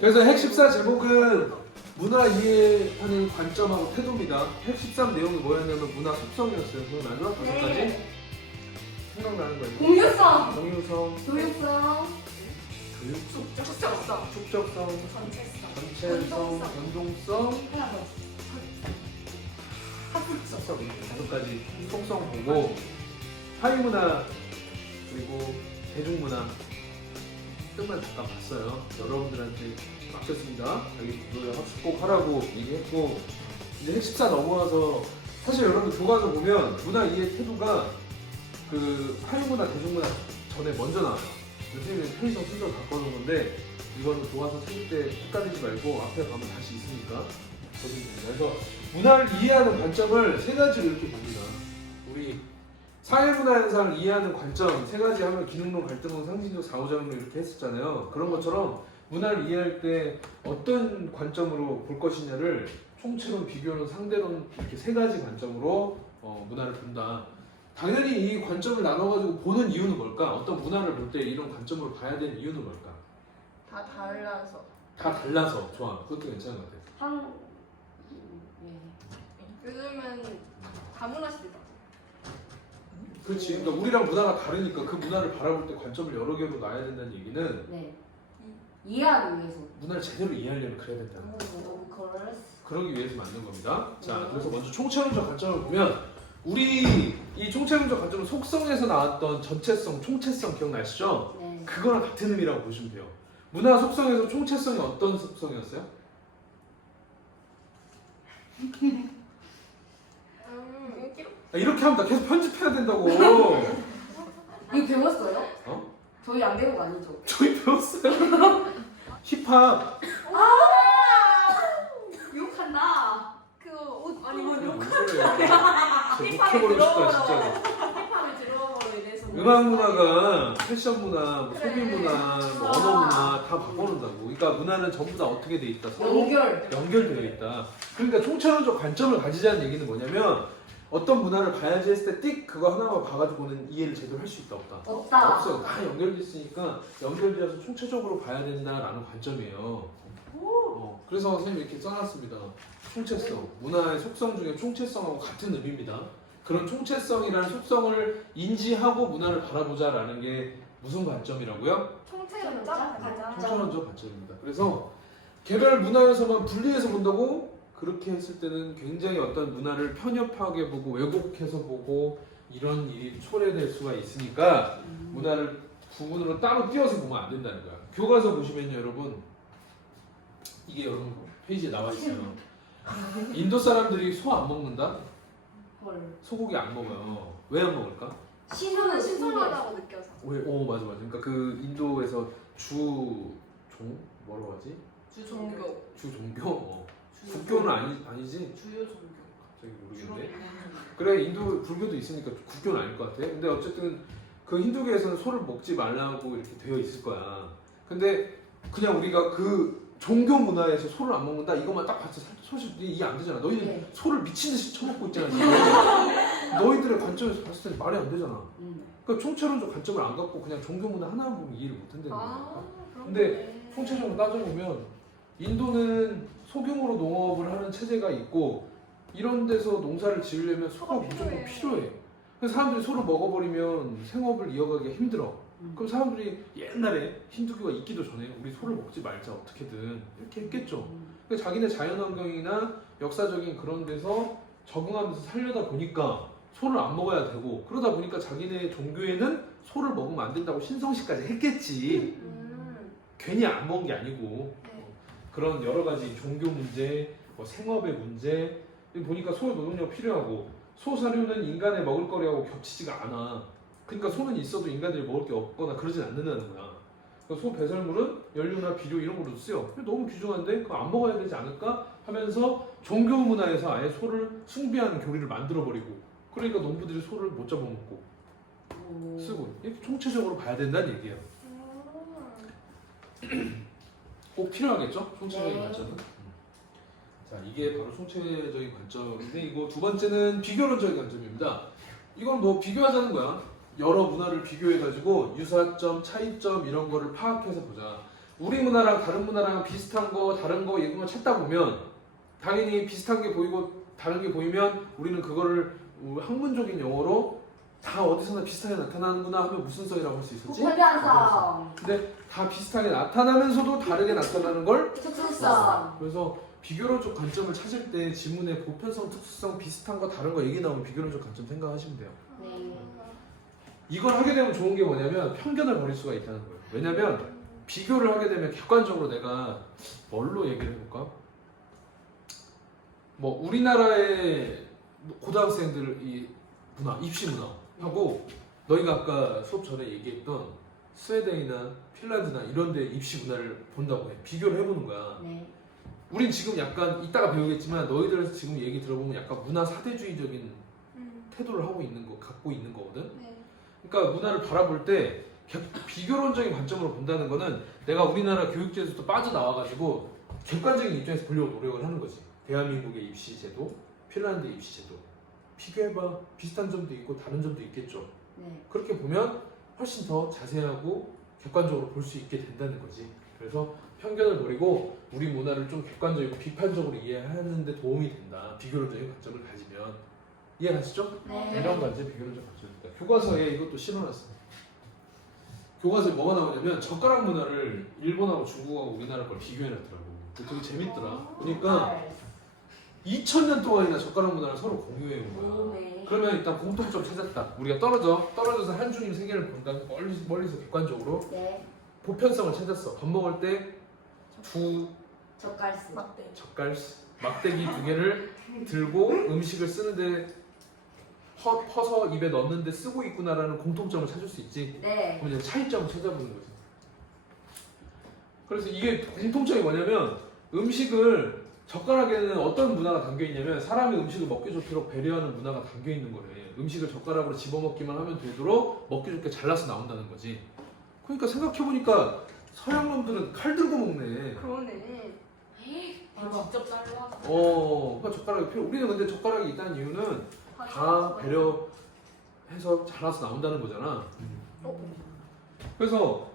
그래서 핵14 제목은 문화 이해하는 관점하고 태도입니다. 핵13 내용이 뭐였냐면 문화 속성이었어요. 기억나죠? 5가지? 생각나는 거예요. 공유성, 공유성, 교육성, 교육성, 축적성, 축적성, 전체성, 전체성, 변동성, 하나 더. 학습성. 속성 5가지 속성 보고 사회문화 그리고 대중문화 뜻만 잠깐 봤어요. 여러분들한테 맡겼습니다. 여기 노래 학습 꼭 하라고 얘기했고 이제 핵14 넘어와서 사실 여러분 교과서 보면 문화 이해 태도가 그 사회문화 대중문화 전에 먼저 나와요. 선생님이 편의점 순서 바꿔놓은 건데 이거는 교과서 틀릴 때 헷갈리지 말고 앞에 가면 다시 있으니까 보시면 됩니다. 그래서 문화를 이해하는 관점을 세 가지로 이렇게 봅니다. 우리 사회문화 현상을 이해하는 관점 세 가지 하면 기능론, 갈등론, 상징적, 사후작용 이렇게 했었잖아요. 그런 것처럼 문화를 이해할 때 어떤 관점으로 볼 것이냐를 총체론, 비교론, 상대론 이렇게 세 가지 관점으로 문화를 본다. 당연히 이 관점을 나눠가지고 보는 이유는 뭘까? 어떤 문화를 볼 때 이런 관점으로 봐야 되는 이유는 뭘까? 다 달라서. 다 달라서 좋아. 그것도 괜찮은 것 같아. 한. 요즘은 다문화 시대다. 그렇지. 그러니까 우리랑 문화가 다르니까 그 문화를 바라볼 때 관점을 여러 개로 놔야 된다는 얘기는 네. 이해하기 위해서. 문화를 제대로 이해하려면 그래야 된다는 거야. 너무 걸었어. 그러기 위해서 만든 겁니다. 자, 그래서 먼저 총체론적 관점을 보면 우리 이 총체론적 관점은 속성에서 나왔던 전체성, 총체성 기억나시죠? 네. 그거랑 같은 의미라고 보시면 돼요. 문화 속성에서 총체성이 어떤 속성이었어요? 인기로? 이렇게 하면 나 계속 편집해야 된다고. 이거 배웠어요? 어? 저희 안 배운 거 아니죠? 저희 배웠어요. 힙합. 욕한다. 그거 옷 아니 뭐 뭔 소리야. 진짜 욕해버리고 싶다 진짜. 힙합을 들어보로 인해서 음악 문화가 패션 문화, 뭐 소비 문화, 뭐 언어 문화 다 바꿔놓는다고. 그러니까 문화는 전부 다 어떻게 돼 있다? 서로 연결. 연결되어 있다. 그러니까 총체론적 관점을 가지자는 얘기는 뭐냐면 어떤 문화를 봐야지 했을 때 띡 그거 하나만 봐가지고는 이해를 제대로 할 수 있다 없다? 없다. 없어요. 다 연결돼 있으니까 연결되어서 총체적으로 봐야 된다라는 관점이에요. 그래서 선생님이 이렇게 써놨습니다. 총체성, 문화의 속성 중에 총체성하고 같은 의미입니다. 그런 총체성이라는 속성을 인지하고 문화를 바라보자라는 게 무슨 관점이라고요? 총체적 가장 총체론적 관점입니다. 그래서 개별 문화 요소만 분리해서 본다고 그렇게 했을 때는 굉장히 어떤 문화를 편협하게 보고 왜곡해서 보고 이런 일이 초래될 수가 있으니까 문화를 구분으로 따로 띄어서 보면 안 된다는 거야. 교과서 보시면요, 여러분 이게 여러분 페이지에 나와 있어요. 인도 사람들이 소 안 먹는다? 헐. 소고기 안 먹어요. 왜 안 먹을까? 신선은 신선하다고 느껴서. 왜? 맞아. 그러니까 그 인도에서 뭐라고 하지? 주종교. 주 종교? 국교는 아니지? 주요 종교. 갑자기 모르겠네. 그래, 인도 불교도 있으니까 국교는 아닐 것 같아. 근데 어쨌든 그 힌두교에서는 소를 먹지 말라고 이렇게 되어 있을 거야. 근데 그냥 우리가 그 종교 문화에서 소를 안 먹는다 이것만 딱 봤을 때 사실 이해 안 되잖아. 너희는 네. 소를 미친 듯이 처먹고 있잖아 지금. 너희들의 관점에서 봤을 때 말이 안 되잖아. 그러니까 총체론적 관점을 안 갖고 그냥 종교 문화 하나만 보면 이해를 못 한다는 거야. 근데 총체적으로 따져보면 인도는 소규모로 농업을 하는 체제가 있고 이런 데서 농사를 지으려면 소가 무조건 필요해. 그래서 사람들이 소를 먹어버리면 생업을 이어가기가 힘들어. 그럼 사람들이 옛날에 힌두교가 있기도 전에 우리 소를 먹지 말자 어떻게든 이렇게 했겠죠. 그러니까 자기네 자연환경이나 역사적인 그런 데서 적응하면서 살려다 보니까 소를 안 먹어야 되고 그러다 보니까 자기네 종교에는 소를 먹으면 안 된다고 신성시까지 했겠지. 괜히 안 먹은 게 아니고 그런 여러 가지 종교 문제, 뭐 생업의 문제 보니까 소 노동력 필요하고 소 사료는 인간의 먹을 거리하고 겹치지가 않아. 그러니까 소는 있어도 인간들이 먹을 게 없거나 그러진 않는다는 거야. 그러니까 소 배설물은 연료나 비료 이런 걸로 쓰여. 너무 귀중한데 그거 안 먹어야 되지 않을까 하면서 종교 문화에서 아예 소를 숭배하는 교리를 만들어 버리고 그러니까 농부들이 소를 못 잡아먹고 쓰고 이렇게 총체적으로 봐야 된다는 얘기예요. 꼭 필요하겠죠? 총체적인 네. 관점은. 자, 이게 바로 총체적인 관점인데 이거 두 번째는 비교론적인 관점입니다. 이건 뭐 비교하자는 거야. 여러 문화를 비교해가지고 유사점, 차이점 이런 거를 파악해서 보자. 우리 문화랑 다른 문화랑 비슷한 거 다른 거 이런 거 찾다 보면 당연히 비슷한 게 보이고 다른 게 보이면 우리는 그거를 학문적인 용어로 다 어디서나 비슷하게 나타나는구나 하면 무슨 성이라고 할 수 있었지? 보편성. 근데 다 비슷하게 나타나면서도 다르게 나타나는 걸 특수성. 그래서 비교론적 관점을 찾을 때 지문에 보편성, 특수성, 비슷한 거 다른 거 얘기 나오면 비교론적 관점 생각하시면 돼요. 네. 이걸 하게 되면 좋은 게 뭐냐면 편견을 버릴 수가 있다는 거예요. 왜냐면 비교를 하게 되면 객관적으로 내가 뭘로 얘기를 해볼까? 뭐 우리나라의 고등학생들 이 문화, 입시 문화하고 너희가 아까 수업 전에 얘기했던 스웨덴이나 핀란드나 이런 데 입시 문화를 본다고 해. 비교를 해보는 거야. 네. 우린 지금 약간 이따가 배우겠지만 너희들 지금 얘기 들어보면 약간 문화 사대주의적인 태도를 하고 있는 거, 갖고 있는 거거든. 네. 그러니까 문화를 바라볼 때 비교론적인 관점으로 본다는 거는 내가 우리나라 교육제에서도 빠져나와가지고 객관적인 입장에서 보려고 노력을 하는 거지. 대한민국의 입시제도, 핀란드의 입시제도 비교해봐. 비슷한 점도 있고 다른 점도 있겠죠. 네. 그렇게 보면 훨씬 더 자세하고 객관적으로 볼 수 있게 된다는 거지. 그래서 편견을 버리고 우리 문화를 좀 객관적이고 비판적으로 이해하는 데 도움이 된다. 비교론적인 관점을 가지면. 이해가시죠? 네. 이런 관점 비교론적 관점입니다. 교과서에 이것도 실어놨습니다. 교과서에 뭐가 나오냐면 젓가락 문화를 일본하고 중국하고 우리나라 걸 비교해놨더라고. 되게 재밌더라. 그러니까 2000년 동안이나 젓가락 문화를 서로 공유해온 거야. 네. 그러면 일단 공통점 찾았다. 우리가 떨어져서 한중임 세계를 본다. 멀리서 객관적으로 네. 보편성을 찾았어. 밥 먹을 때 두 젓갈수. 맞대. 막대기 두 개를 들고 음식을 쓰는데 퍼서 입에 넣는데 쓰고 있구나라는 공통점을 찾을 수 있지. 네. 그럼 이제 차이점을 찾아보는 거지. 그래서 이게 공통점이 뭐냐면 음식을 젓가락에는 어떤 문화가 담겨 있냐면 사람이 음식을 먹기 좋도록 배려하는 문화가 담겨 있는 거래. 음식을 젓가락으로 집어먹기만 하면 되도록 먹기 좋게 잘라서 나온다는 거지. 그러니까 생각해보니까 서양 놈들은 칼 들고 먹네. 그러네. 대박. 직접 잘라서. 그러니까 젓가락이 필요. 우리는 근데 젓가락이 있다는 이유는 다 배려해서 잘라서 나온다는 거잖아. 그래서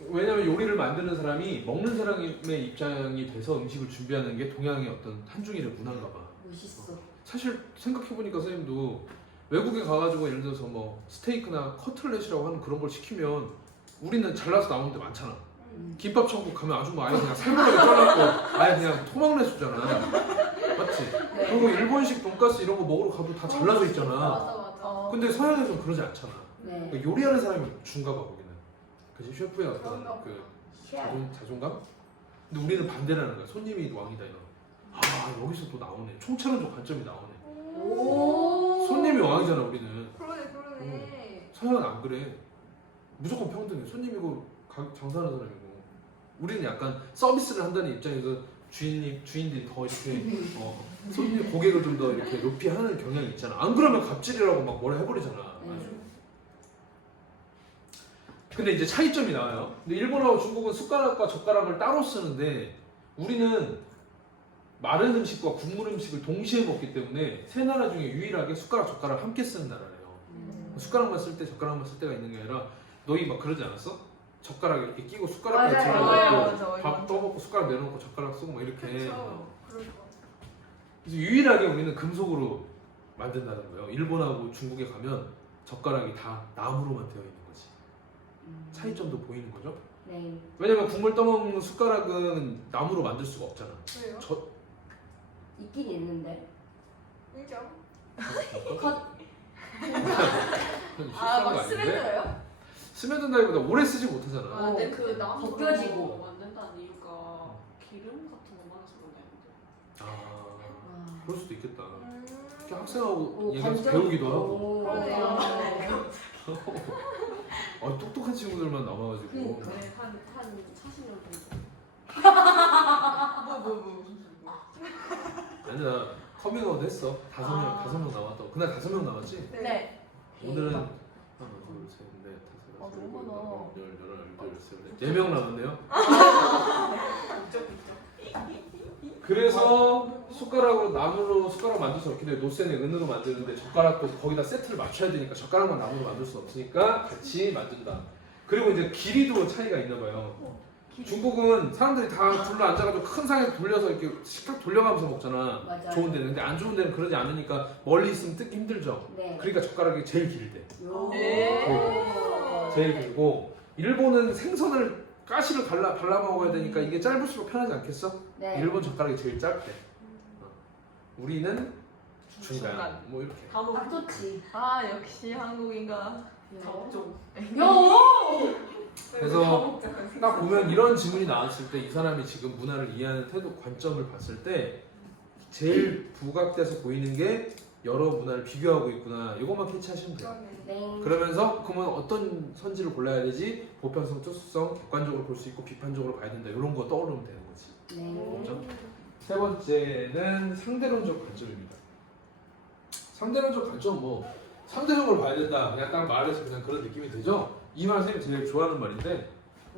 왜냐면 요리를 만드는 사람이 먹는 사람의 입장이 돼서 음식을 준비하는 게 동양의 어떤 한중일의 문화인가 봐. 멋있어. 사실 생각해보니까 선생님도 외국에 가가지고 예를 들어서 뭐 스테이크나 커틀렛이라고 하는 그런 걸 시키면 우리는 잘라서 나오는 데 많잖아. 김밥 천국 가면 아주 뭐 아예 그냥 살벌하게 잘랐고 아예 그냥 토막내수잖아. 맞지? 네. 그리고 일본식 돈가스 이런 거 먹으러 가도 다 잘라져 있잖아. 맞아 맞아. 근데 서양에서는 그러지 않잖아. 네. 그러니까 요리하는 사람이 준가 봐 거기는. 그지? 셰프의 어떤 그런가 그 셰프. 자존감? 근데 우리는 반대라는 거야. 손님이 왕이다 이런. 아 여기서 또 나오네. 총체론적 관점이 나오네. 오. 손님이 왕이잖아 우리는. 그러네. 서양은 안 그래. 무조건 평등해. 손님이고 장사하는 사람이고. 우리는 약간 서비스를 한다는 입장에서 주인들이 더 이렇게 손님 고객을 좀 더 이렇게 높이 하는 경향이 있잖아. 안 그러면 갑질이라고 막 뭐라 해버리잖아. 근데 이제 차이점이 나와요. 근데 일본하고 중국은 숟가락과 젓가락을 따로 쓰는데 우리는 마른 음식과 국물 음식을 동시에 먹기 때문에 세 나라 중에 유일하게 숟가락 젓가락 함께 쓰는 나라래요. 숟가락만 쓸 때 젓가락만 쓸 때가 있는 게 아니라 너희 막 그러지 않았어? 젓가락 이렇게 끼고 숟가락까지 맞아요. 들어가고 맞아요. 밥 떠먹고 숟가락 내려놓고 젓가락 쓰고 막 이렇게. 그렇죠. 그러니까. 그래서 유일하게 우리는 금속으로 만든다는 거예요. 일본하고 중국에 가면 젓가락이 다 나무로만 되어 있는 거지. 차이점도 보이는 거죠. 네. 왜냐면 국물 떠먹는 숟가락은 나무로 만들 수가 없잖아. 왜요? 있긴 있는데. 인정. 컷. 아막 스웨터예요? 스며든다기보다 오래 쓰지 못하잖아. 아 근데 그 나무 벗겨지고. 만든다는 이유가 기름 같은 거 많아서 그런데. 아, 그럴 수도 있겠다. 이렇게 학생하고 오, 얘기해서 관점. 배우기도 하고. 오. 그러네요. 똑똑한 친구들만 남아가지고. 그러니까. 네, 한 40년 정도. 뭐. 아니야, 커밍아웃 했어. 다섯 명 남았다고. 그날 5명 남았지? 네. 오늘은 하나, 둘, 셋, 넷, 다섯, 너무 많아. 여섯, 일곱, 여덟, 열세, 4명 남았네요. 그래서 숟가락으로 나무로 숟가락 만들 수 없기 때문에 노쇠는 은으로 만드는데 젓가락도 거기다 세트를 맞춰야 되니까 젓가락만 나무로 만들 수 없으니까 같이 만든다. 그리고 이제 길이도 차이가 있나 봐요. 중국은 사람들이 다 둘러 앉아가지고 큰 상에 돌려서 이렇게 식탁 돌려가면서 먹잖아. 맞아요. 좋은 데는. 근데 안 좋은 데는 그러지 않으니까 멀리 있으면 뜯기 힘들죠. 네. 그러니까 젓가락이 제일 길대. 요. 제일 길고 일본은 생선을 가시를 발라 먹어야 되니까 이게 짧을수록 편하지 않겠어? 네. 일본 젓가락이 제일 짧대. 우리는 중간. 중간. 뭐 이렇게. 다 먹. 딱 좋지. 아 역시 한국인가. 좀. 요. 그래서 딱 보면 이런 질문이 나왔을 때 이 사람이 지금 문화를 이해하는 태도 관점을 봤을 때 제일 부각돼서 보이는 게 여러 문화를 비교하고 있구나. 이것만 캐치하시면 돼요. 네. 그러면서 그러면 어떤 선지를 골라야 되지? 보편성, 특수성, 객관적으로 볼 수 있고 비판적으로 봐야 된다. 이런 거 떠오르면 되는 거지. 네. 그렇죠? 세 번째는 상대론적 관점입니다. 상대론적 관점 뭐 상대적으로 봐야 된다. 그냥 딱 말해서 그냥 그런 느낌이 들죠? 이 말 선생님이 제일 좋아하는 말인데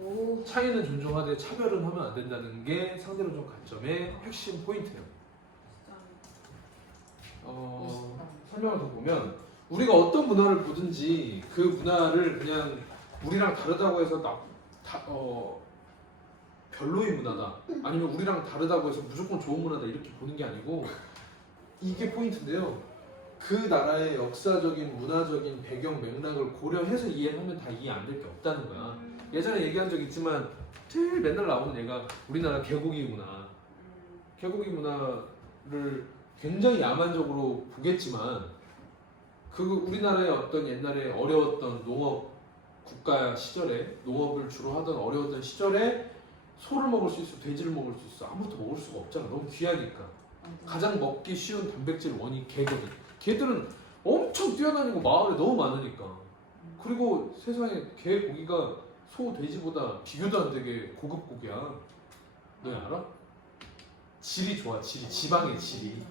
오. 차이는 존중하되 차별은 하면 안 된다는 게 상대론적 관점의 핵심 포인트예요. 설명을 더 보면 우리가 어떤 문화를 보든지 그 문화를 그냥 우리랑 다르다고 해서 별로인 문화다 아니면 우리랑 다르다고 해서 무조건 좋은 문화다 이렇게 보는 게 아니고 이게 포인트인데요. 그 나라의 역사적인 문화적인 배경 맥락을 고려해서 이해하면 다 이해 안 될 게 없다는 거야. 예전에 얘기한 적 있지만 제일 맨날 나오는 얘가 우리나라 개고기 문화. 개고기 문화를 굉장히 야만적으로 보겠지만 그 우리나라의 어떤 옛날에 어려웠던 농업 국가 시절에 농업을 주로 하던 어려웠던 시절에 소를 먹을 수 있어, 돼지를 먹을 수 있어. 아무것도 먹을 수가 없잖아. 너무 귀하니까. 가장 먹기 쉬운 단백질 원이 개거든. 개들은 엄청 뛰어다니고 마을에 너무 많으니까. 그리고 세상에 개 고기가 소, 돼지보다 비교도 안 되게 고급 고기야. 너 알아? 질이 좋아, 질이. 지방의 질이.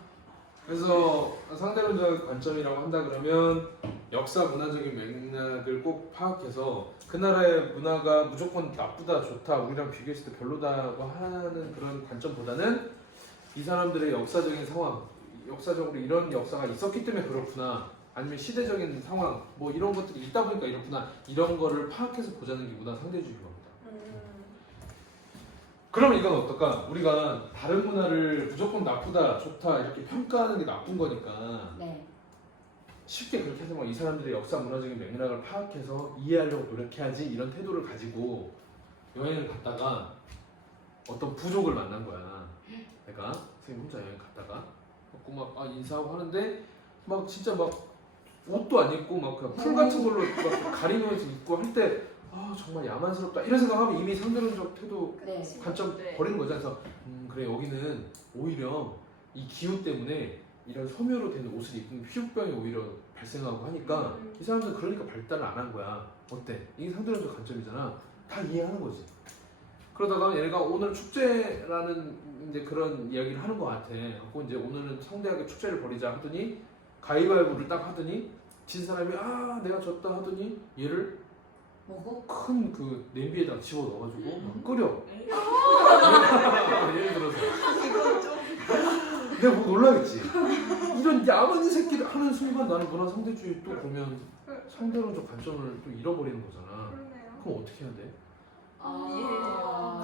그래서 상대론적 관점이라고 한다 그러면 역사 문화적인 맥락을 꼭 파악해서 그 나라의 문화가 무조건 나쁘다 좋다 우리랑 비교했을 때 별로다고 하는 그런 관점보다는 이 사람들의 역사적인 상황 역사적으로 이런 역사가 있었기 때문에 그렇구나 아니면 시대적인 상황 뭐 이런 것들이 있다 보니까 이렇구나 이런 거를 파악해서 보자는 게 문화 상대주의인 겁니다. 그럼 이건 어떨까? 우리가 다른 문화를 무조건 나쁘다, 좋다 이렇게 평가하는 게 나쁜 거니까 네. 쉽게 그렇게 해서 이 사람들의 역사 문화적인 맥락을 파악해서 이해하려고 노력해야지 이런 태도를 가지고 여행을 갔다가 어떤 부족을 만난 거야. 내가 선생님 혼자 여행 갔다가 막 인사하고 하는데 막 진짜 막 옷도 안 입고 막 그냥 풀 같은 걸로 막 가리면서 입고 할 때 정말 야만스럽다 이런 생각하면 이미 상대론적 태도 네. 관점 네. 버리는 거죠. 그래서 그래 여기는 오히려 이 기후 때문에 이런 섬유로 된 옷을 입으면 피부병이 오히려 발생하고 하니까 이 사람들은 그러니까 발달을 안 한 거야. 어때? 이게 상대론적 관점이잖아. 다 이해하는 거지. 그러다가 얘가 오늘 축제라는 이제 그런 이야기를 하는 것 같아. 그리고 이제 오늘은 성대하게 축제를 벌이자 하더니 가위바위보를 딱 하더니 진 사람이 내가 졌다 하더니 얘를 뭐고? 큰 그 냄비에다 집어 넣어가지고 막 끓여. 예를 들어서 내가 뭐 놀라겠지. 이런 야만인 새끼를 하는 순간 나는 문화 상대주의 또 보면 상대론적 관점을 또 잃어버리는 거잖아. 그럼 어떻게 해야 돼?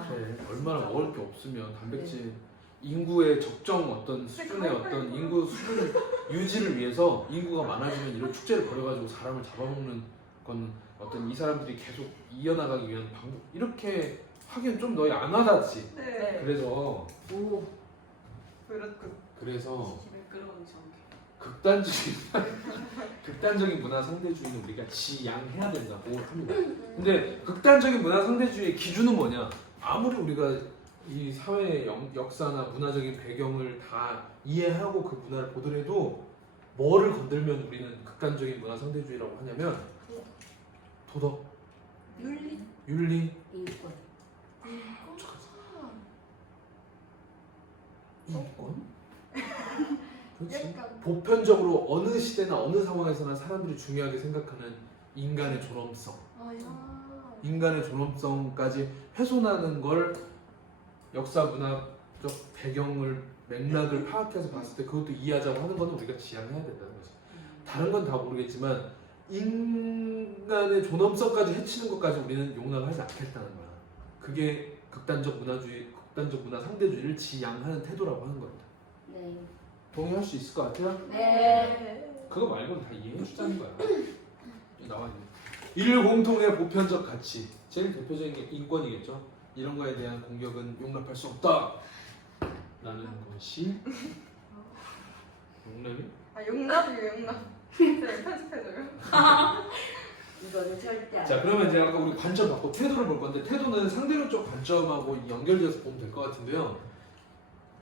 그래 얼마나 먹을 게 없으면 단백질 인구의 적정 어떤 수준의 어떤 인구 수준 유지를 위해서 인구가 많아지면 이런 축제를 벌여가지고 사람을 잡아먹는 건 어떤 이 사람들이 계속 이어나가기 위한 방법 이렇게 하기엔 좀 너희 안 와닿지. 네. 그래서 오. 그래서 매끄러운 전개. 극단적인 문화 상대주의는 우리가 지양해야 된다고 합니다. 근데 극단적인 문화 상대주의의 기준은 뭐냐? 아무리 우리가 이 사회의 역사나 문화적인 배경을 다 이해하고 그 문화를 보더라도 뭐를 건들면 우리는 극단적인 문화 상대주의라고 하냐면 도덕, 윤리, 인권. 인권? 그렇지. 보편적으로 어느 시대나 어느 상황에서나 사람들이 중요하게 생각하는 인간의 존엄성, 인간의 존엄성까지 훼손하는 걸 역사 문화적 배경을 맥락을 파악해서 봤을 때 그것도 이해하자고 하는 거는 우리가 지향해야 된다는 거지. 다른 건 다 모르겠지만 인간의 존엄성까지 해치는 것까지 우리는 용납하지 않겠다는 거야. 그게 극단적 문화 상대주의를 지향하는 태도라고 하는 겁니다. 네. 동의할 수 있을 것 같아요? 네. 그거 말고는 다 이해해 주자는 거야. 나와 있네. 인류 공통의 보편적 가치, 제일 대표적인 게 인권이겠죠. 이런 거에 대한 공격은 용납할 수 없다. 라는 것이 용납이? 용납이에요, 용납. 네, 편집해줘요. 이거는 절대 안 자, 그러면 이제 아까 우리 관점 바꿔 태도를 볼 건데 태도는 상대론적 관점하고 연결돼서 보면 될 것 같은데요.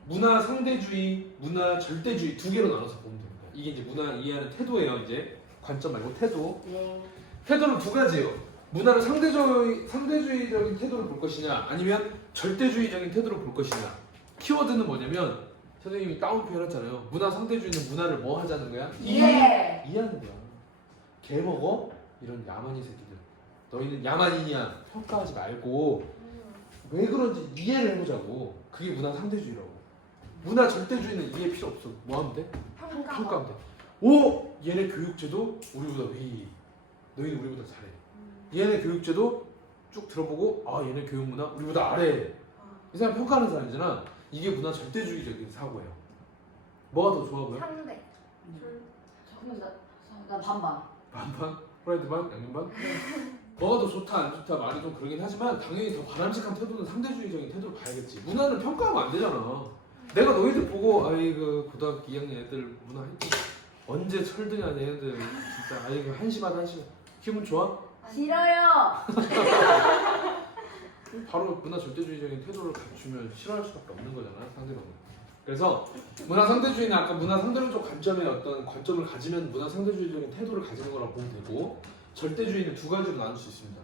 문화 상대주의, 문화 절대주의 두 개로 나눠서 보면 됩니다. 이게 이제 문화 이해하는 태도예요. 이제 관점 말고 태도. 네. 태도는 두 가지예요. 문화를 상대주의적인 태도를 볼 것이냐, 아니면 절대주의적인 태도를 볼 것이냐. 키워드는 뭐냐면 선생님이 다운표 해놨잖아요. 문화 상대주의는 문화를 뭐 하자는 거야? 이해하는 거야. 개 먹어? 이런 야만인 새끼들. 너희는 야만인이야. 평가하지 말고 왜 그런지 이해를 해보자고. 그게 문화 상대주의라고. 문화 절대주의는 이해 필요 없어. 뭐 하면 돼? 평가하면 돼. 오! 얘네 교육제도 우리보다 위. 너희는 우리보다 잘해. 얘네 교육제도 쭉 들어보고 아 얘네 교육문화 우리보다 아래. 이 사람 평가하는 사람이잖아. 이게 문화 절대주의적인 사고예요. 뭐가 더 좋아 보여? 상대. 잠깐만 나 반반. 반반? 프라이드 반? 양념 반? 뭐가 더 좋다 안 좋다 말이 좀 그러긴 하지만 당연히 더 바람직한 태도는 상대주의적인 태도를 봐야겠지. 문화는 평가하면 안 되잖아. 내가 너희들 보고 아이고 고등학교 2학년 애들 문화 했지 언제 철드냐 얘네들 진짜 아이고 한심하다 한심해. 기분 좋아? 싫어요. 바로 문화 절대주의적인 태도를 갖추면 싫어할 수밖에 없는 거잖아 상대방은. 그래서 문화 상대주의는 아까 문화 상대론적 관점의 어떤 관점을 가지면 문화 상대주의적인 태도를 가지는 거라고 보면 되고, 절대주의는 두 가지로 나눌 수 있습니다.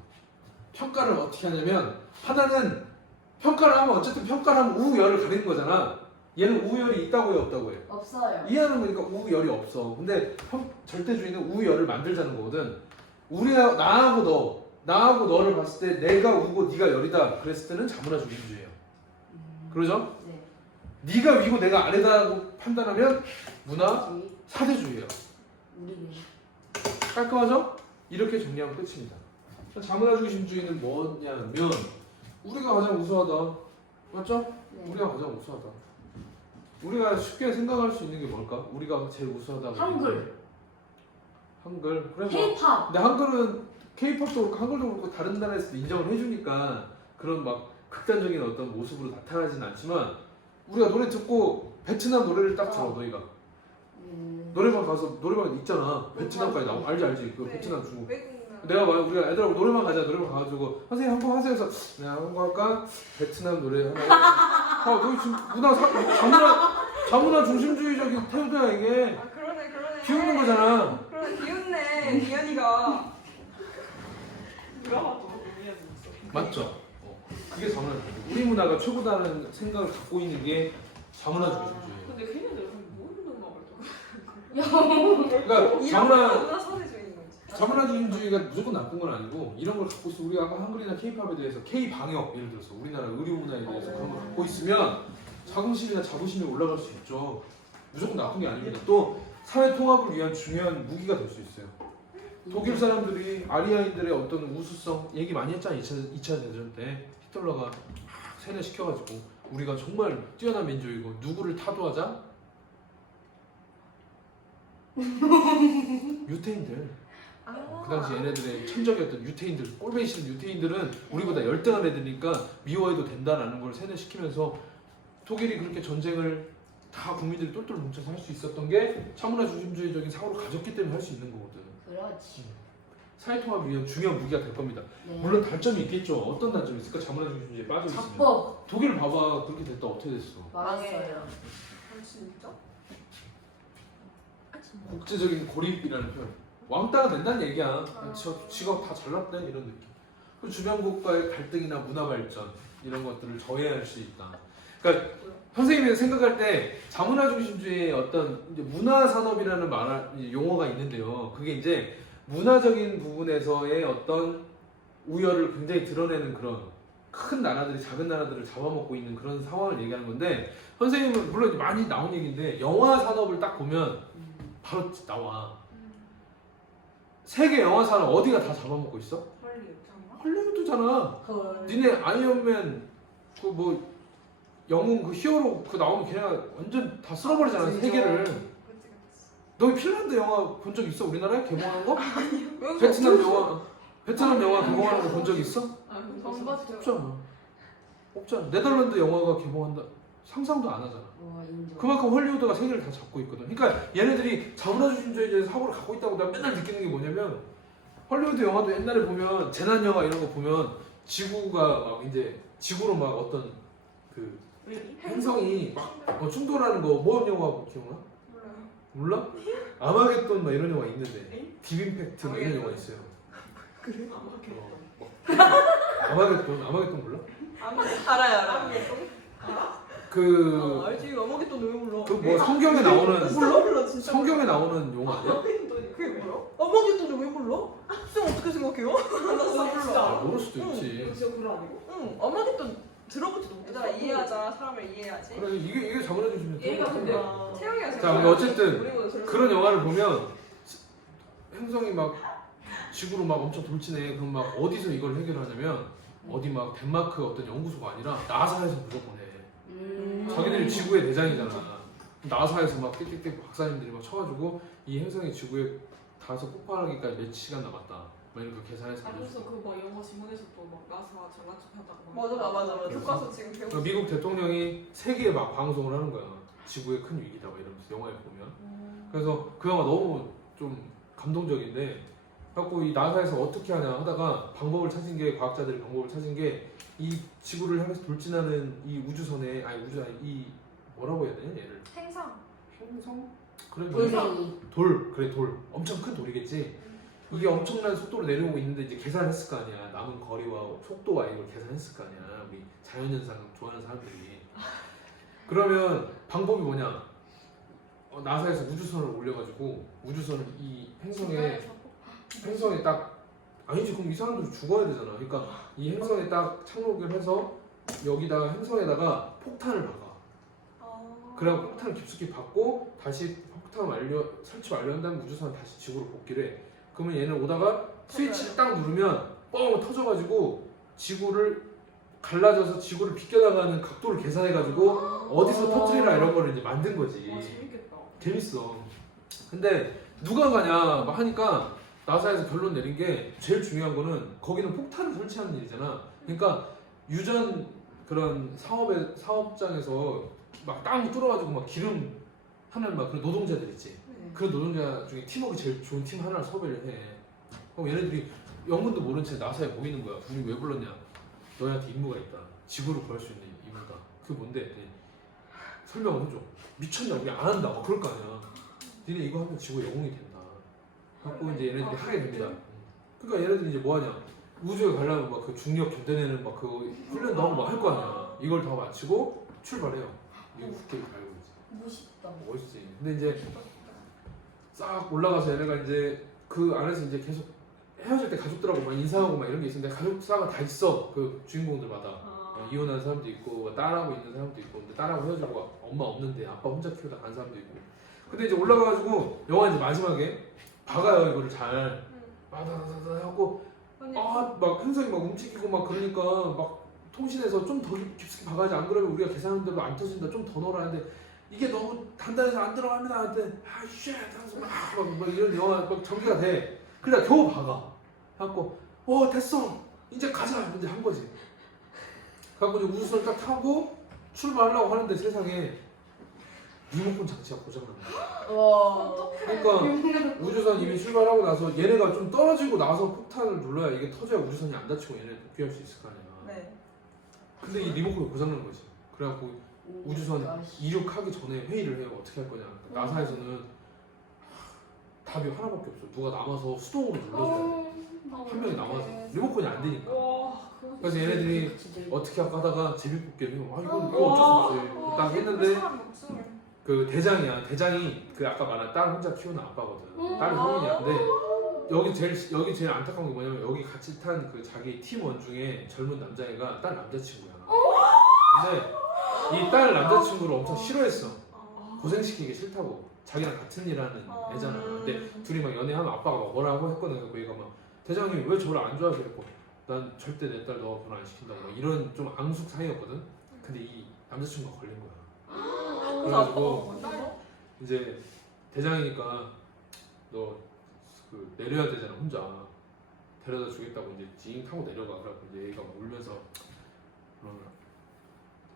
평가를 어떻게 하냐면 하나는 평가를 하면 어쨌든 평가를 하면 우열을 가리는 거잖아. 얘는 우열이 있다고 해 없다고 해? 없어요. 이해하는 거니까 우열이 없어. 근데 절대주의는 우열을 만들자는 거거든. 우리가 나하고 너를 봤을 때 내가 우고 네가 열이다 그랬을 때는 자문화주의주의예요. 그러죠? 네. 네가 위고 내가 아래다라고 판단하면 문화 그치? 사대주의예요. 우리는 깔끔하죠? 이렇게 정리하면 끝입니다. 자문화중심주의는 뭐냐면 우리가 가장 우수하다. 맞죠? 네. 우리가 가장 우수하다. 우리가 쉽게 생각할 수 있는 게 뭘까? 우리가 제일 우수하다고. 한글. 한글. 그래 뭐. K-pop. 근데 한글은 K-팝도 그렇고 한글도 그렇고 다른 나라에서도 인정을 해주니까 그런 막 극단적인 어떤 모습으로 나타나지는 않지만 우리가 노래 듣고 베트남 노래를 딱 들어 너희가 노래방 가서 노래방 있잖아. 베트남까지 나오고 알지 그 네. 베트남 중국. 외국나. 내가 막 우리가 애들하고 노래방 가자. 노래방 가가지고 선생님 한번 하세요. 해서 내가 한번 할까? 베트남 노래 하나. 너희 지금 자문화 중심주의적인 태도야 이게. 아 그러네. 비웃는 거잖아. 그러네 비웃네 미연이가. 누가 봐도 의미하지 있어. 맞죠? 그게 자문화 중심주의. 우리 문화가 최고다는 생각을 갖고 있는 게 자문화 중심주의예요. 근데 걔네들 모르는 음악을 그러니까 자문화 문화 사회주의인 거지. 자문화 중심주의가 무조건 나쁜 건 아니고 이런 걸 갖고 있어. 우리가 아까 한글이나 K-팝에 대해서 K-방역 예를 들어서 우리나라 의료 문화에 대해서 그런 걸 갖고 있으면 자긍심이나 자부심이 올라갈 수 있죠. 무조건 나쁜 게 아닙니다. 또 사회 통합을 위한 중요한 무기가 될 수 있어요. 독일 사람들이 아리아인들의 어떤 우수성 얘기 많이 했잖아. 2차 대전 때 히틀러가 막 세뇌시켜가지고 우리가 정말 뛰어난 민족이고 누구를 타도하자? 유태인들. 그 당시 얘네들의 천적이었던 유태인들, 꼴배기 싫은 유태인들은 우리보다 열등한 애들이니까 미워해도 된다라는 걸 세뇌시키면서 독일이 그렇게 전쟁을 다 국민들이 똘똘 뭉쳐서 할 수 있었던 게 차문화 중심주의적인 사고를 가졌기 때문에 할 수 있는 거거든. 그렇지. 사회통합을 위한 중요한 무기가 될 겁니다. 네. 물론 단점이 있겠죠. 어떤 단점이 있을까? 자문화 중심주의에 빠져있으면. 작법. 독일 봐봐. 그렇게 됐다 어떻게 됐어? 망했어요. 아 진짜? 국제적인 고립이라는 표현. 왕따가 된다는 얘기야. 지가 다 잘났대 이런 느낌. 그 주변국과의 갈등이나 문화 발전 이런 것들을 저해할 수 있다. 그러니까 선생님이 생각할 때 자문화 중심주의의 어떤 이제 문화 산업이라는 용어가 있는데요. 그게 이제 문화적인 부분에서의 어떤 우열을 굉장히 드러내는 그런 큰 나라들이 작은 나라들을 잡아먹고 있는 그런 상황을 얘기하는 건데, 선생님은 물론 많이 나온 얘기인데 영화 산업을 딱 보면 바로 나와. 세계 영화 산업 어디가 다 잡아먹고 있어? 빨리 있잖아. 헐리우드잖아. 헐. 니네 아이언맨 그 뭐 영웅 그 히어로 그 나오면 걔네가 완전 다 쓸어버리잖아 세계를. 그치. 너 핀란드 영화 본 적 있어? 우리나라에 개봉하는 거? 왜 베트남 영화 개봉하는 거 본 적 있어? 안 봤죠. 없잖아. 없잖아. 네덜란드 영화가 개봉한다. 상상도 안 하잖아. 와 인정. 그만큼 헐리우드가 세계를 다 잡고 있거든. 그러니까 얘네들이 자본주의에 사고를 갖고 있다고 내가 맨날 느끼는 게 뭐냐면 헐리우드 영화도 옛날에 보면 재난 영화 이런 거 보면 지구가 막 이제 지구로 막 어떤 그 행성이 막 충돌하는 거 뭐 영화 기억나? 몰라요. 몰라? 아마겟돈 막 이런 영화 있는데 딥임팩트 막 이런 영화 있어요. 그래? 아마겟돈 몰라? 알아요. 그 알지. 아마겟돈 왜 몰라? 그 뭐 성경에 나오는 몰라 진짜. 성경에 나오는 용어 아니야? 그게 뭐야? 아마겟돈을 왜 몰라? 쌤 어떻게 생각해요? 아, 모를 수도 있지. 진짜 그거 아니고? 응. 아마겟돈 들어보지도 못했어. 얘들아 이해하자. 사람을 이해해야지. 그래 이게 자본주의 주면 얘가 근데 채영이가 제일 자, 근데 어쨌든 우리보다 저렇게 그런 영화를 보면 행성이 막 지구로 막 엄청 돌진해. 그럼 막 어디서 이걸 해결하냐면 어디 막 덴마크 어떤 연구소가 아니라 나사에서 무조건 해. 자기들이 지구의 대장이잖아. 나사에서 막 띡띡띡 박사님들이 막 쳐가지고 이 행성이 지구에 닿아서 폭발하기까지 몇 시간 남았다. 막 이런 거 계산해서 그래서 알려줘. 그막 영어 지문에서 또막 나사 장난감 하다가 막 맞아. 교과서 지금 배우고 그러니까 미국 대통령이 세계에 막 방송을 하는 거야. 지구의 큰 위기다 막 이러면서 영화에 보면. 그래서 그 영화 너무 좀 감동적인데 갖고 이 나사에서 어떻게 하냐 하다가 방법을 찾은 게 과학자들이 방법을 찾은 게 이 지구를 향해서 돌진하는 이 우주선에 이 뭐라고 해야 되냐 얘를 행상. 행성 그래 돌멩이. 돌 엄청 큰 돌이겠지. 이게 엄청난 속도로 내려오고 있는데 이제 계산했을 거 아니야. 남은 거리와 속도와 이걸 계산했을 거 아니야. 우리 자연현상 좋아하는 사람들이. 그러면 방법이 뭐냐? 나사에서 우주선을 올려가지고 우주선을 이 행성에 딱 아니지 그럼 이 사람들 죽어야 되잖아. 그러니까 이 행성에 딱 착륙을 해서 여기다가 행성에다가 폭탄을 박아. 그래갖고 폭탄을 깊숙이 받고 다시 폭탄 설치 완료한 다음에 우주선 다시 지구로 복귀를 해. 그러면 얘는 오다가 스위치를 딱 누르면 뻥 터져가지고 지구를 갈라져서 지구를 비껴나가는 각도를 계산해가지고 어디서 터트리라 이런 거를 이제 만든 거지. 와 재밌겠다. 재밌어. 근데 누가 가냐 막 하니까 나사에서 결론 내린 게 제일 중요한 거는 거기는 폭탄을 설치하는 일이잖아. 그러니까 유전 그런 사업장에서 막 땅 뚫어가지고 막 기름 하는 막 그런 노동자들 있지. 그 노동자 중에 팀워크 제일 좋은 팀 하나를 섭외를 해. 그럼 얘네들이 영문도 모른 채 나사에 모이는 거야. 우리 왜 불렀냐? 너희한테 임무가 있다. 지구를 구할 수 있는 임무다. 그게 뭔데? 했더니 설명을 해줘. 미쳤냐? 우리 안 한다. 막 그럴 거 아니야. 니네 이거 하면 지구 영웅이 된다. 갖고 이제 얘네들이 하게 됩니다. 그러니까 얘네들이 이제 뭐 하냐? 우주에 가려면 막 그 중력 견뎌내는 막 그거 훈련 너무 막 할 거 아니야. 이걸 다 마치고 출발해요. 미국 국회를 갈고 이제. 멋있다. 멋있지. 근데 이제 싹 올라가서 얘네가 이제 그 안에서 이제 계속 헤어질 때 가족들하고 막 인사하고 막 이런 게 있는데 가족사가 다 있어. 그 주인공들마다. 이혼한 사람도 있고 딸하고 있는 사람도 있고 근데 딸하고 헤어지고 엄마 없는데 아빠 혼자 키우다 간 사람도 있고. 근데 이제 올라가가지고 영화 이제 마지막에 박아요 이거를 잘. 마다다다다 하고 막 행성이 막 움직이고 막 그러니까 막 통신해서 좀 더 깊숙이 박아야지 안 그러면 우리가 계산한 대로 안 터진다 좀 더 넣어라 하는데 이게 너무 단단해서 안 들어갑니다 하는데 쉣 하면서 막 이런 영화 막 전개가 돼. 그러다 겨우 박아. 해갖고 됐어 이제 가자 이제 한 거지. 그래갖고 이제 우주선을 딱 타고 출발하려고 하는데 세상에 리모컨 장치가 고장난 거야. 와. 그러니까 우주선 이미 출발하고 나서 얘네가 좀 떨어지고 나서 폭탄을 눌러야 이게 터져야 우주선이 안 다치고 얘네 복귀할 수 있을 거 아니야. 네. 근데 이 리모컨이 고장난 거지. 그래갖고 우주선 이륙하기 전에 회의를 해요. 어떻게 할 거냐. 나사에서는 답이 하나밖에 없어. 누가 남아서 수동으로 눌러줘야 돼. 한 명이 남아서 리모컨이 안 되니까. 그래서 얘네들이 어떻게 할까 하다가 제비뽑기를 해요. 이건 어쩔 수 없지. 딱 했는데 그 대장이야. 대장이 그 아까 말한 딸 혼자 키우는 아빠거든. 딸이 성인이야. 근데 여기 제일 안타까운 게 뭐냐면 여기 같이 탄 그 자기 팀원 중에 젊은 남자애가 딸 남자친구야. 근데 이 딸 남자친구를 엄청 싫어했어. 고생시키기 싫다고. 자기랑 같은 일 하는 애잖아. 근데 둘이 막 연애하면 아빠가 막 뭐라고 했거든. 그 얘가 막 대장님 왜 저를 안 좋아하세요? 그랬고 난 절대 내 딸 너가 결혼 안 시킨다고 막 이런 좀 앙숙 사이였거든. 근데 이 남자친구가 걸린 거야. 그래가지고 이제 대장이니까 너 그 내려야 되잖아 혼자. 데려다 주겠다고 이제 징 타고 내려가. 그래갖고 이제 얘가 막 울면서 그러면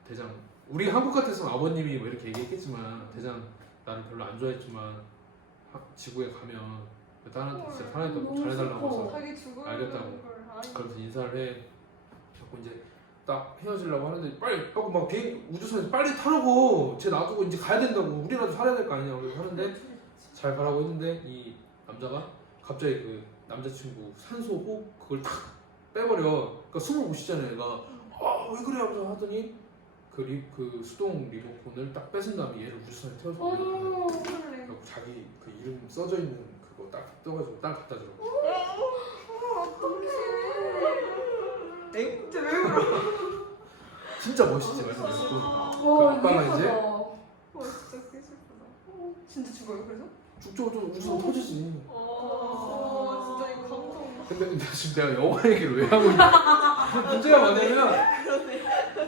대장 우리 한국 같았으면 아버님이 뭐 이렇게 얘기했겠지만 대장 나를 별로 안 좋아했지만 지구에 가면 딸한테 진짜 사랑했다고 잘해달라고 해서 자기 죽을 알겠다고. 걸 아니. 그래서 인사를 해. 자꾸 이제 딱 헤어지려고 하는데 빨리 하고 막 비행 우주선에서 빨리 타라고 쟤 놔두고 이제 가야 된다고 우리라도 살아야 될 거 아니냐 그래서 하는데 잘 가라고 했는데 이 남자가 갑자기 그 남자친구 산소 호흡 그걸 탁 빼버려. 그러니까 숨을 못 쉬잖아요. 얘가 왜 그래 하면서 하더니 그 수동 리모컨을 딱 뺏은 다음에 얘를 우주선에 태워서 올려. 그리고 자기 그 이름 써져 있는 그거 딱 떠가지고 딸 갖다 주라고. 진짜 왜 그러? 진짜 멋있지 말씀드렸고 오, 아빠가 이거 이제 진짜 꽤 슬프다. 진짜 죽어요 그래서? 쭉쭉 우주선 터지지. 진짜 이 감동. 근데 지금 내가 영화 얘기를 왜 하고 있냐? 문제가 뭐냐면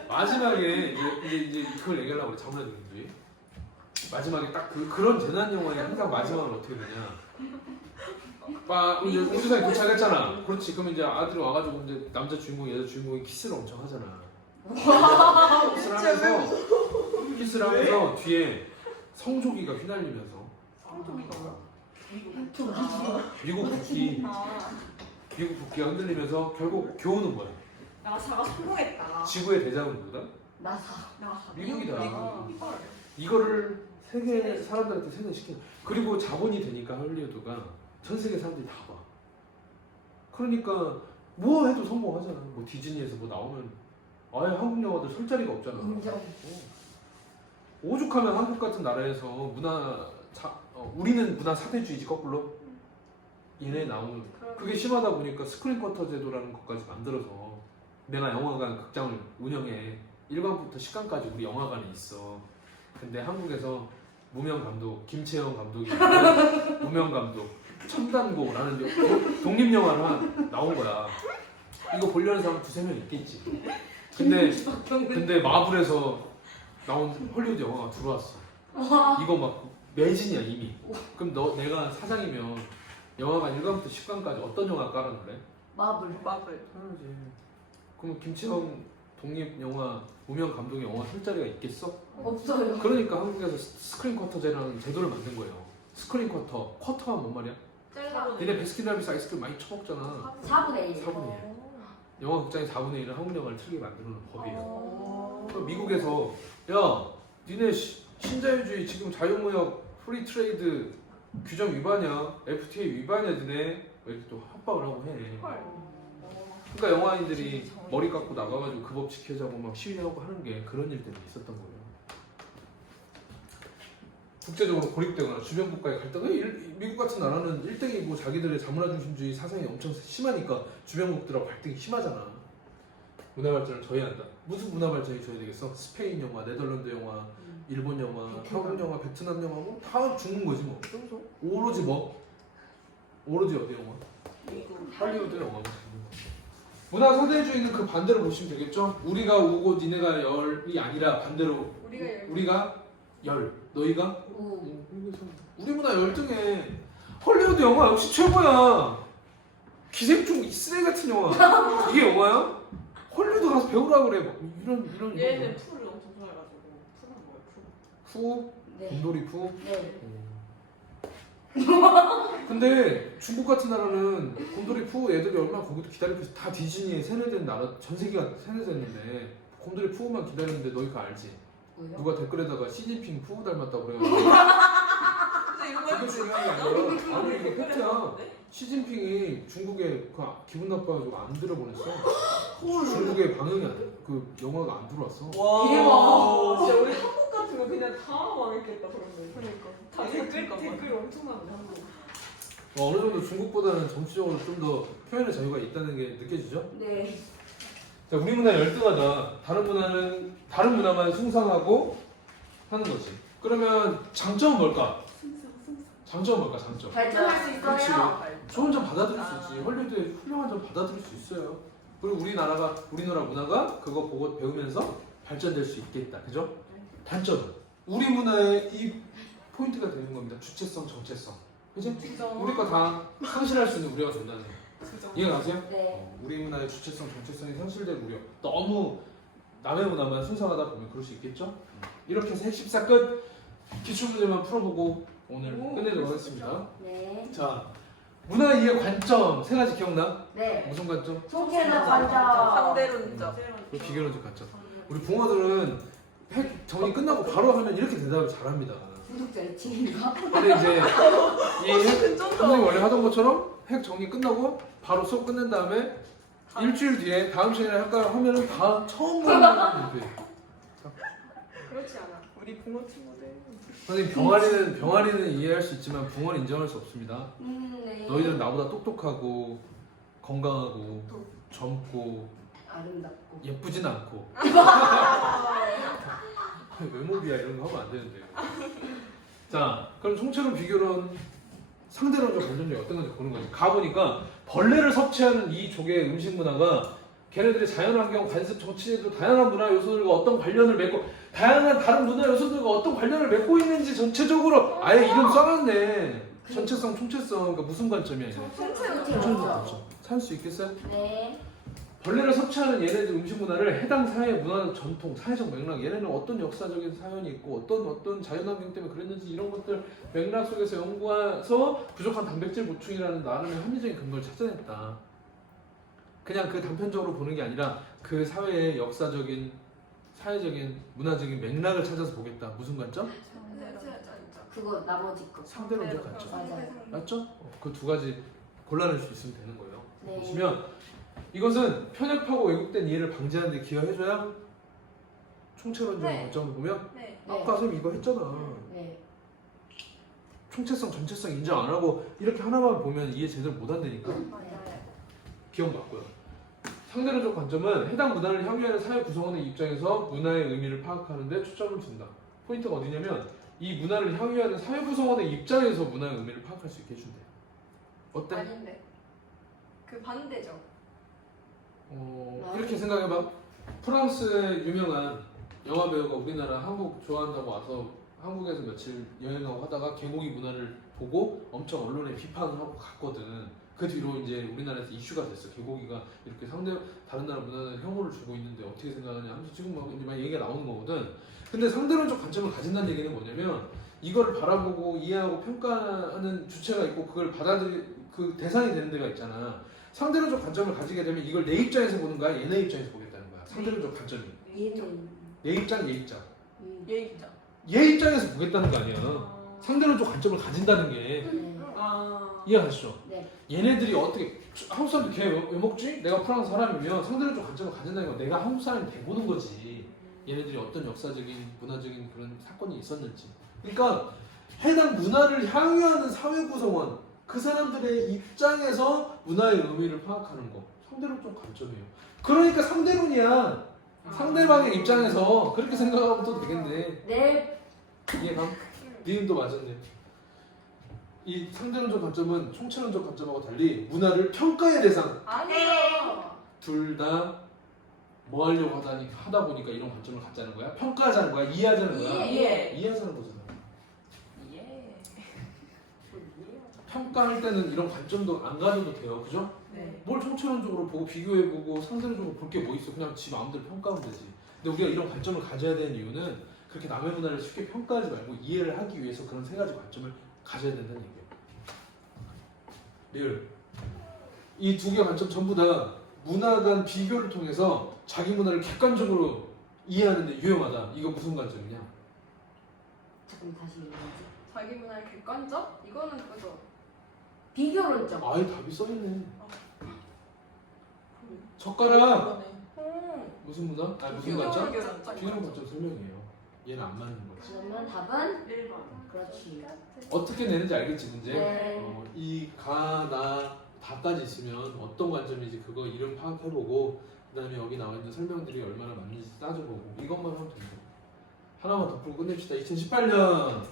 마지막에 이제 그걸 얘기하려고 그래. 자문해 드린지 마지막에 딱 그런 재난 영화의 항상 마지막은 어떻게 되냐? 막 이제 우주선에 도착했잖아. 그렇지. 그럼 이제 아들이 와가지고 이제 남자 주인공 여자 주인공이 키스를 엄청 하잖아. 키스를 하면서 뒤에 성조기가 휘날리면서 성조기가 뭐야? 미국 국기가 흔들리면서 결국 교훈은 뭐야? 나사가 성공했다. 지구의 대장은 누구다? 나사. 미국이다. 이거를 세계 사람들한테 세뇌시키는. 그리고 자본이 되니까 할리우드가 전 세계 사람들이 다 봐. 그러니까 뭐 해도 성공하잖아. 뭐 디즈니에서 뭐 나오면 아예 한국 영화들 설 자리가 없잖아. 인정. 오죽하면 한국 같은 나라에서 우리는 문화 사대주의지 거꾸로. 얘네 나오는 그게 심하다 보니까 스크린 쿼터 제도라는 것까지 만들어서 내가 영화관 극장을 운영해 1관부터 10관까지 우리 영화관에 있어. 근데 한국에서 무명 감독 김채영 감독이 무명 감독 첨단고라는 독립 영화를 나온 거야. 이거 보려는 사람 2-3명 있겠지. 근데 마블에서 나온 헐리우드 영화가 들어왔어. 이거 막 매진이야 이미. 그럼 내가 사장이면 영화관 1관부터 10관까지 어떤 영화 깔아놓을래? 마블. 당연하지. 그럼 김채영 독립 영화 무명 감독의 영화 설 자리가 있겠어? 없어요. 그러니까 한국에서 스크린 쿼터제라는 제도를 만든 거예요. 스크린 쿼터가 뭔 말이야? 니네 베스킨라빈스 아이스크림 많이 처먹잖아. 4분의 1. 4분의 1. 영화 극장의 4분의 1을 한국 영화를 틀게 만드는 법이에요. 그럼 미국에서 야 니네 신자유주의 지금 자유무역 프리 트레이드 규정 위반이야. FTA 위반이야 니네. 이렇게 또 협박을 하고 해. 그러니까 영화인들이 머리 깎고 나가가지고 그 법 지켜자고 막 시위하고 하는 게 그런 일 때문에 있었던 거예요. 국제적으로 고립되거나 주변 국가에 갈등가 미국 같은 나라는 일등이고 자기들의 자문화 중심주의 사상이 엄청 심하니까 주변국들하고 갈등이 심하잖아. 문화 발전을 저해한다. 무슨 문화 발전이 저해야 되겠어? 스페인 영화, 네덜란드 영화, 일본 영화, 한국 영화, 베트남 영화 뭐 다 죽는 거지 뭐. 오로지 어디 영화? 할리우드 영화. 문화 사대주의는 그 반대로 보시면 되겠죠? 우리가 우고 니네가 열이 아니라 반대로 우리가 열, 너희가 우리 문화 열등해. 헐리우드 영화 역시 최고야. 기생충 쓰레기 같은 영화. 이게 영화야? 헐리우드 가서 배우라 그래. 막 이런 얘는 풀을 엄청 좋아해가지고 풀은 뭐예요? 푸? 네. 곰돌이 푸? 네. 근데 중국 같은 나라는 곰돌이 푸 애들이 얼마나 거기도 기다리고 있어. 다 디즈니에 세뇌된 나라 전 세계가 세뇌됐는데 곰돌이 푸만 기다렸는데 너희 그거 알지? 뭐요? 누가 댓글에다가 시진핑 푸 닮았다고 그래가지고 그게 중요한 게 아니라 아니 이게 팩트야. 시진핑이 중국에 그 기분 나빠가지고 안 들여보냈어. 중국에 방영이 그 영화가 안 들어왔어. 대박. 진짜 우리 한국 같은 거 그냥 다 망했겠다 그러면. 그러니까. 다 댓글 엄청나네 한국. 어느 정도 중국보다는 정치적으로 좀 더 표현의 자유가 있다는 게 느껴지죠? 네. 자, 우리 문화 열등하다. 다른 문화만 숭상하고 하는 거지. 그러면 장점은 뭘까? 장점은 뭘까? 장점. 발전할 수 있어요. 좋은 점 받아들일 수 있지. 헐리우드에 훌륭한 점 받아들일 수 있어요. 그리고 우리나라 문화가 그거 보고 배우면서 발전될 수 있겠다. 그죠? 단점. 우리 문화의 이 포인트가 되는 겁니다. 주체성, 정체성. 그죠? 우리 거 다 상실할 수 있는 우려가 된다는 거. 이해가세요? 네. 우리 문화의 주체성, 정체성이 상실될 우려. 너무 남의 문화만 순상하다 보면 그럴 수 있겠죠? 이렇게 해서 핵심사 끝. 기출문제만 풀어보고 오늘 끝내도록 하겠습니다. 네. 자, 문화 이해 관점 세 가지 기억나? 네. 무슨 관점? 통계나 관점. 상대론적. 그리고 비교론적 관점. 우리 붕어들은 핵 정리 끝나고 바로 하면 이렇게 대답을 잘합니다. 구독자 애칭인가? 근데 이제 이 핵, 근점도. 선생님 원래 하던 것처럼 핵 정리 끝나고 바로 수업 끝낸 다음에 일주일 뒤에 다음 시간에 할까 하면은 다 처음 보는 건데. 그렇지 않아. 우리 붕어 친구들. 선생님 병아리는 이해할 수 있지만 붕어는 인정할 수 없습니다. 네. 너희들은 나보다 똑똑하고 건강하고 젊고 아름답고. 예쁘진 않고 외모 비하 이런 거 하면 안 되는데. 자, 그럼 총체론 비교론 상대론적 관점이 어떤 건지 보는 거지. 가보니까 벌레를 섭취하는 이 족의 음식 문화가 걔네들이 자연환경, 관습, 정치에도 다양한 문화 요소들과 어떤 관련을 맺고 다양한 다른 문화 요소들과 어떤 관련을 맺고 있는지 전체적으로 아예 이름 써놨네. 전체성, 총체성, 그러니까 무슨 관점이야 이제? 통계론적 관점. 살 수 있겠어요? 네. 벌레를 섭취하는 얘네들 음식 문화를 해당 사회의 문화적 전통, 사회적 맥락, 얘네는 어떤 역사적인 사연이 있고 어떤 자연환경 때문에 그랬는지 이런 것들 맥락 속에서 연구해서 부족한 단백질 보충이라는 나름의 합리적인 근거를 찾아냈다. 그냥 그 단편적으로 보는 게 아니라 그 사회의 역사적인, 사회적인, 문화적인 맥락을 찾아서 보겠다. 무슨 관점? 그거 나머지 거. 상대론적 관점. 맞아요. 맞죠? 그 두 가지 골라낼 수 있으면 되는 거예요. 네. 보시면 이것은 편협하고 왜곡된 이해를 방지하는 데 기여해줘야 총체론적 네. 관점을 보면 네. 네. 아까 선생님 이거 했잖아. 네. 총체성, 전체성 인정 안 하고 이렇게 하나만 보면 이해 제대로 못 한다니까. 맞아요. 기억 맞고요. 상대론적 관점은 해당 문화를 향유하는 사회 구성원의 입장에서 문화의 의미를 파악하는 데 초점을 둔다. 포인트가 어디냐면 이 문화를 향유하는 사회 구성원의 입장에서 문화의 의미를 파악할 수 있게 해준대요. 어때? 아닌데. 그 반대죠. 이렇게 생각해봐. 프랑스의 유명한 영화 배우가 우리나라 한국 좋아한다고 와서 한국에서 며칠 여행하고 하다가 개고기 문화를 보고 엄청 언론에 비판을 하고 갔거든. 그 뒤로 이제 우리나라에서 이슈가 됐어. 개고기가 이렇게 다른 나라 문화는 혐오를 주고 있는데 어떻게 생각하냐 하면서 지금 막 이제 막 얘기가 나오는 거거든. 근데 상대론적 관점을 가진다는 얘기는 뭐냐면 이거를 바라보고 이해하고 평가하는 주체가 있고 그걸 그 대상이 되는 데가 있잖아. 상대론적 관점을 가지게 되면 이걸 내 입장에서 보는 거야, 얘네 입장에서 보겠다는 거야. 상대론적 관점이. 얘는 내 입장, 얘 입장. 얘 입장. 얘 입장에서 보겠다는 거 아니야. 상대론적 관점을 가진다는 게 네. 이해하시죠? 네. 얘네들이 어떻게 한국 사람들 걔 왜 먹지? 내가 프랑스 사람이면 상대론적 관점을 가진다는 건 내가 한국 사람이 돼보는 거지. 얘네들이 어떤 역사적인, 문화적인 그런 사건이 있었는지. 그러니까 해당 문화를 향유하는 사회 구성원 그 사람들의 입장에서 문화의 의미를 파악하는 거 상대론적 관점이에요. 그러니까 상대론이야. 상대방의 입장에서 그렇게 생각하면 또 되겠네. 네. 이해감? 니은도 맞았네. 이 상대론적 관점은 총체론적 관점하고 달리 문화를 평가의 대상 아니에요. 둘 다 뭐 하려고 하다 보니까 이런 관점을 갖자는 거야? 평가하자는 거야? 이해하자는 거야? 이해하자는 거잖아. 평가할 때는 이런 관점도 안 가져도 돼요. 그죠? 네. 뭘 총체론적으로 보고 비교해보고 상대론적으로 볼 게 뭐 있어. 그냥 지 마음대로 평가하면 되지. 근데 우리가 이런 관점을 가져야 되는 이유는 그렇게 남의 문화를 쉽게 평가하지 말고 이해를 하기 위해서 그런 세 가지 관점을 가져야 된다는 얘기예요. 리을. 이 두 개 관점 전부 다 문화 간 비교를 통해서 자기 문화를 객관적으로 이해하는 데 유용하다. 이거 무슨 관점이냐? 잠깐 다시 얘기하지. 자기 문화의 객관적? 이거는 그거죠. 비교론적. 아예 답이 써있네. 젓가락. 무슨 문화? 아 무슨 관점? 비교론 관점 설명이에요. 얘는 안 맞는 거지. 그러면 답은 1번. 그렇지. 어떻게 내는지 알겠지 문제? 네. 이, 가, 나, 다까지 있으면 어떤 관점인지 그거 이름 파악해보고 그 다음에 여기 나와 있는 설명들이 얼마나 맞는지 따져보고 이것만 하면 됩니다. 하나만 더 풀고 끝냅시다. 2018년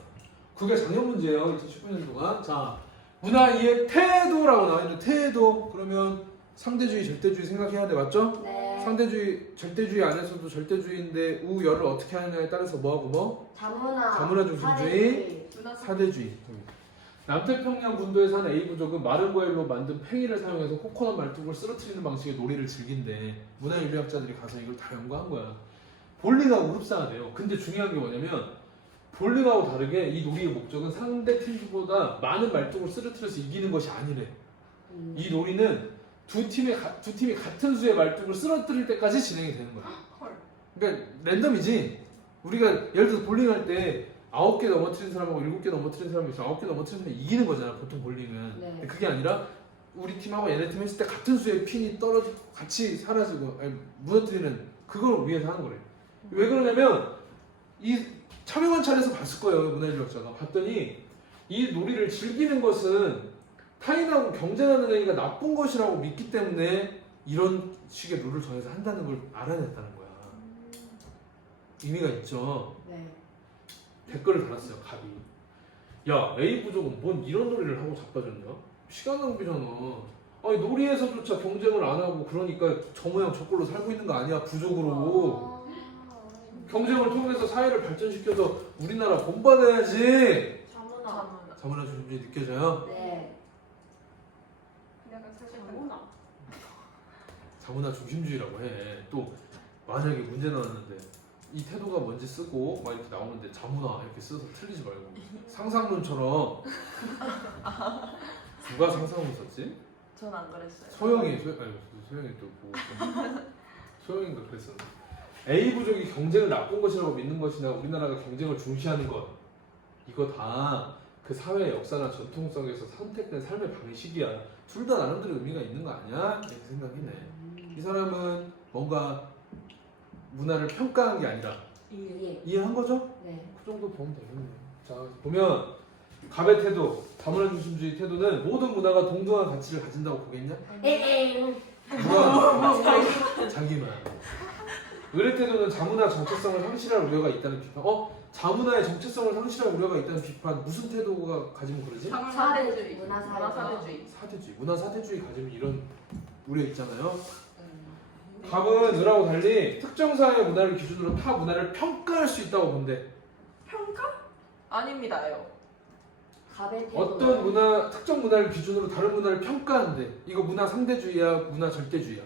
그게 작년 문제예요. 2018년도가 자 문화 이해 태도라고 나와 있는 태도 그러면 상대주의, 절대주의 생각해야 돼. 맞죠? 네. 상대주의, 절대주의 안에서도 절대주의인데 우열을 어떻게 하느냐에 따라서 뭐하고 뭐? 자문화 중심주의, 사대주의. 남태평양 군도에서 한 A 부족은 마른 거일로 만든 팽이를 사용해서 코코넛 말뚝을 쓰러뜨리는 방식의 놀이를 즐긴대. 문화인류학자들이 가서 이걸 다 연구한 거야. 볼링하고 흡사하대요. 근데 중요한 게 뭐냐면 볼링하고 다르게 이 놀이의 목적은 상대 팀보다 많은 말뚝을 쓰러뜨려서 이기는 것이 아니래. 이 놀이는 두 팀이 같은 수의 말뚝을 쓰러뜨릴 때까지 진행이 되는 거야. 그러니까 랜덤이지. 우리가 예를 들어서 볼링할 때 9개 넘어뜨린 사람하고 7개 넘어뜨린 사람이 있어. 9개 넘어뜨린 사람이 이기는 거잖아, 보통 볼링은. 네. 근데 그게 아니라 우리 팀하고 얘네 팀 했을 때 같은 수의 핀이 떨어지고 같이 사라지고 무너뜨리는 그걸 위해서 하는 거래. 왜 그러냐면 이 촬영관찰에서 봤을 거예요, 문화인류학자가. 봤더니 이 놀이를 즐기는 것은 타인하고 경쟁하는 행위가 나쁜 것이라고 믿기 때문에 이런 식의 룰을 정해서 한다는 걸 알아냈다는 거야. 의미가 있죠. 네. 댓글을 달았어요, 갑이. 야, A 부족은 뭔 이런 놀이를 하고 자빠졌냐? 시간 낭비잖아. 아니, 놀이에서조차 경쟁을 안 하고 그러니까 저 모양 저 꼴로 살고 있는 거 아니야, 부족으로. 경쟁을 통해서 사회를 발전시켜서 우리나라 본받아야지. 자문화 중심주의 느껴져요? 네. 약간 사실 자문화 중심주의라고 해. 또 만약에 문제 나왔는데 이 태도가 뭔지 쓰고 막 이렇게 나오는데 자문화 이렇게 써서 틀리지 말고 상상론처럼. 누가 상상론 썼지? 전 안 그랬어요. 소영이 또 뭐 소영이가 그랬었는데 A 부족이 경쟁을 나쁜 것이라고 믿는 것이나 우리나라가 경쟁을 중시하는 것, 이거 다 그 사회의 역사나 전통성에서 선택된 삶의 방식이야. 둘 다 나름대로 의미가 있는 거 아니야? 이렇게 생각이네. 이 사람은 뭔가 문화를 평가한 게 아니라 예. 이해한 거죠? 네. 그 정도 보면 되겠네요. 자, 보면 갑의 태도, 자문화 중심주의 태도는 모든 문화가 동등한 가치를 가진다고 보겠냐? 에엥. 누가? 자기만. 의뢰 태도는 자문화 정체성을 상실할 우려가 있다는 비판. 자문화의 정체성을 상실할 우려가 있다는 비판. 무슨 태도가 가지면 그러지? 사대주의. 문화사대주의. 사대주의. 문화 사대주의 가지면 이런 우려 있잖아요. 갑은 을하고 달리 특정 사회의 문화를 기준으로 타 문화를 평가할 수 있다고 본대. 아닙니다요. 갑의 태도. 어떤 문화, 특정 문화를 기준으로 다른 문화를 평가한대. 이거 문화 상대주의야, 문화 절대주의야?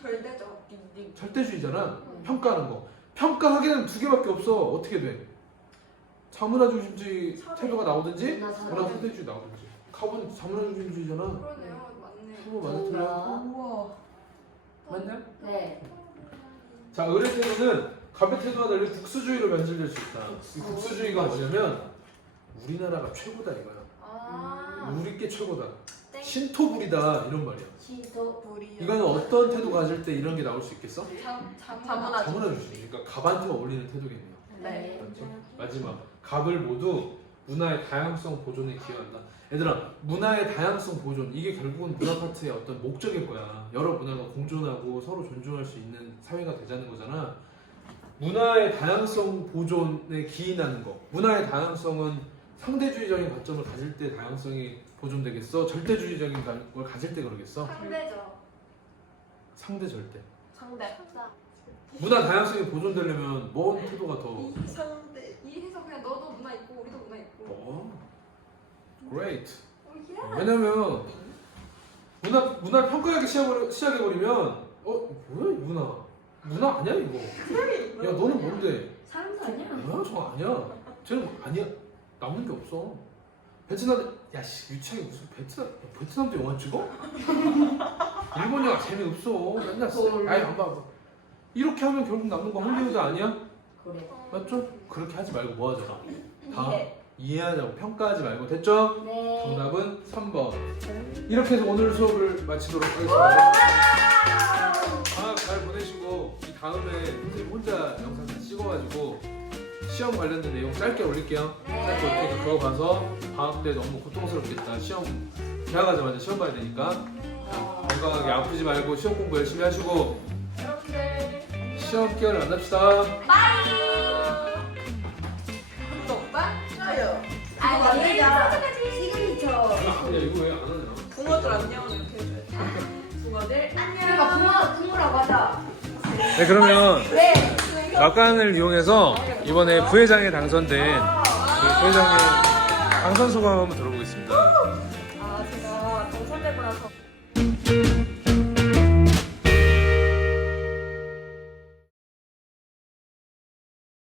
절대적. 절대주의잖아. 평가하는 거. 평가하게 되면 두 개밖에 없어. 어떻게 돼? 자문화 중심주의 태도가 나오든지 문화 상대주의 나오든지. 갑은 자문화 중심주의잖아. 그러네요. 맞네. 서로 맞아 틀려? 우와. 맞냐? 네. 자, 을의 태도는 갑의 태도와 달리 국수주의로 변질될 수 있다. 이 국수주의가 뭐냐면 우리나라가 최고다 이거야. 우리께 최고다. 신토불이다 이런 말이야. 시도불이. 이거는 어떤 태도 가질 때 이런 게 나올 수 있겠어? 자문화. 자문화 중심주의. 그러니까 갑한테 어울리는 태도겠네요. 네. 맞죠? 마지막, 갑을 모두 문화의 다양성 보존에 기여한다. 얘들아, 문화의 다양성 보존, 이게 결국은 문화 파트의 어떤 목적일 거야. 여러 문화가 공존하고 서로 존중할 수 있는 사회가 되자는 거잖아. 문화의 다양성 보존에 기인하는 거. 문화의 다양성은 상대주의적인 관점을 가질 때 다양성이 보존되겠어? 절대주의적인 걸 가질 때 그러겠어? 상대죠. 상대 절대. 상대. 문화 다양성이 보존되려면 뭔 태도가 더? 상대. 이 해서 그냥 너도 문화 있고 우리도 문화 있고. great. 예. 왜냐면 문화를 평가하기 시작해버리면 뭐야 이 문화 아니야 이거. 야 너는 뭔데? 사람도 아니야. 야 저거 아니야. 쟤는 아니야. 남는 게 없어. 베트남 야씨 유치하게 무슨 베트남도 영화 찍어? 일본 영화 재미없어. 맨날 아예 안 봐. 이렇게 하면 결국 남는 거 헐리우드 아니야? 그래. 맞죠? 그렇게 하지 말고 뭐 하잖아. 다 이해하자고 평가하지 말고. 됐죠? 네. 정답은 3번. 이렇게 해서 오늘 수업을 마치도록 하겠습니다. 방학 잘 보내시고 이 다음에 선생님 혼자 영상 다 찍어가지고 시험 관련된 내용 짧게 올릴게요. 짧게 올 테니까 그거 봐서 방학 때 너무 고통스럽겠다. 시험 개학하자마자 시험 봐야 되니까 건강하게 아프지 말고 시험 공부 열심히 하시고 여러분들 시험 기간에 만납시다. 구독과 좋아요. 알림 설정까지 시그니처. 야 이거 왜 안 하냐? 부모들 안녕 이렇게 해줘요. 국물아 맞아. 네, 그러면 네. 막간을 이용해서 이번에 부회장에 당선된 그 부회장의 당선 소감 한번 들어보겠습니다. 제가 당선되고 나서